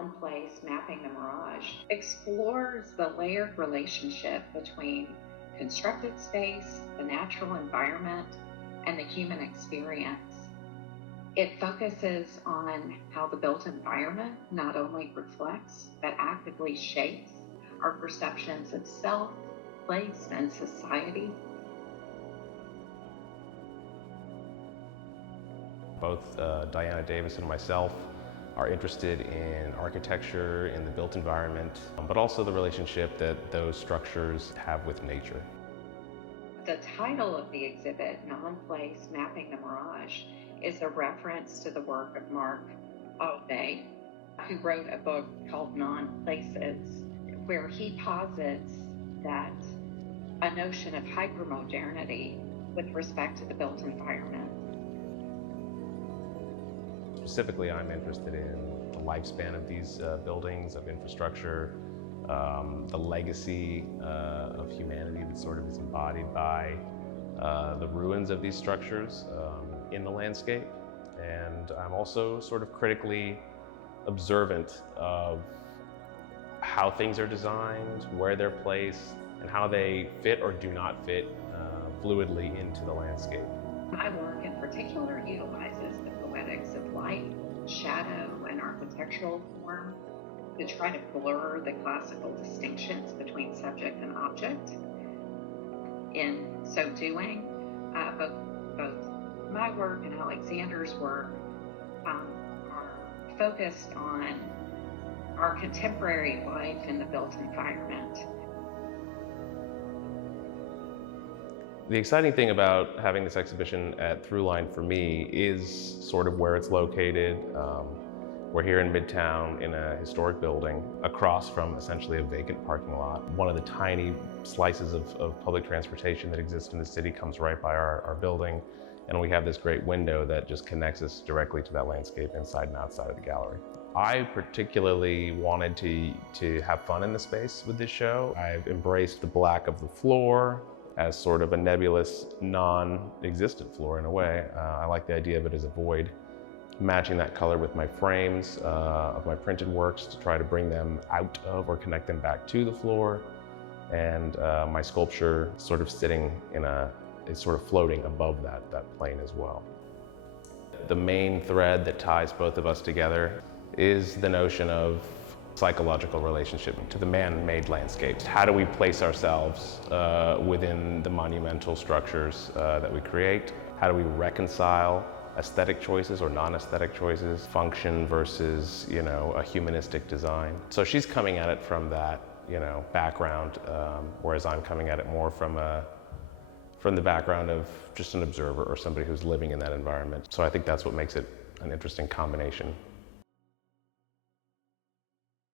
non-place mapping the Mirage explores the layered relationship between constructed space, the natural environment, and the human experience. It focuses on how the built environment not only reflects, but actively shapes our perceptions of self, place, and society. Both Diana Davis and myself are interested in architecture, in the built environment, but also the relationship that those structures have with nature. The title of the exhibit, Non-Place Mapping the Mirage, is a reference to the work of Mark Aube, who wrote a book called Non-Places, where he posits that a notion of hypermodernity with respect to the built environment. Specifically, I'm interested in the lifespan of these buildings, of infrastructure, the legacy of humanity that sort of is embodied by the ruins of these structures in the landscape. And I'm also sort of critically observant of how things are designed, where they're placed, and how they fit or do not fit fluidly into the landscape. My work in particular utilizes the poetics of light, shadow, and architectural form to try to blur the classical distinctions between subject and object. In so doing, both my work and Alexander's work are focused on our contemporary life in the built environment. The exciting thing about having this exhibition at Throughline for me is sort of where it's located. We're here in Midtown in a historic building across from essentially a vacant parking lot. One of the tiny slices of public transportation that exists in the city comes right by our building, and we have this great window that just connects us directly to that landscape inside and outside of the gallery. I particularly wanted to have fun in the space with this show. I've embraced the black of the floor as sort of a nebulous, non-existent floor in a way. I like the idea of it as a void. Matching that color with my frames of my printed works to try to bring them out of or connect them back to the floor. And my sculpture sort of sitting in it's sort of floating above that plane as well. The main thread that ties both of us together is the notion of psychological relationship to the man-made landscapes. How do we place ourselves within the monumental structures that we create? How do we reconcile aesthetic choices or non-aesthetic choices, function versus, a humanistic design? So she's coming at it from that, background, whereas I'm coming at it more from the background of just an observer or somebody who's living in that environment. So I think that's what makes it an interesting combination.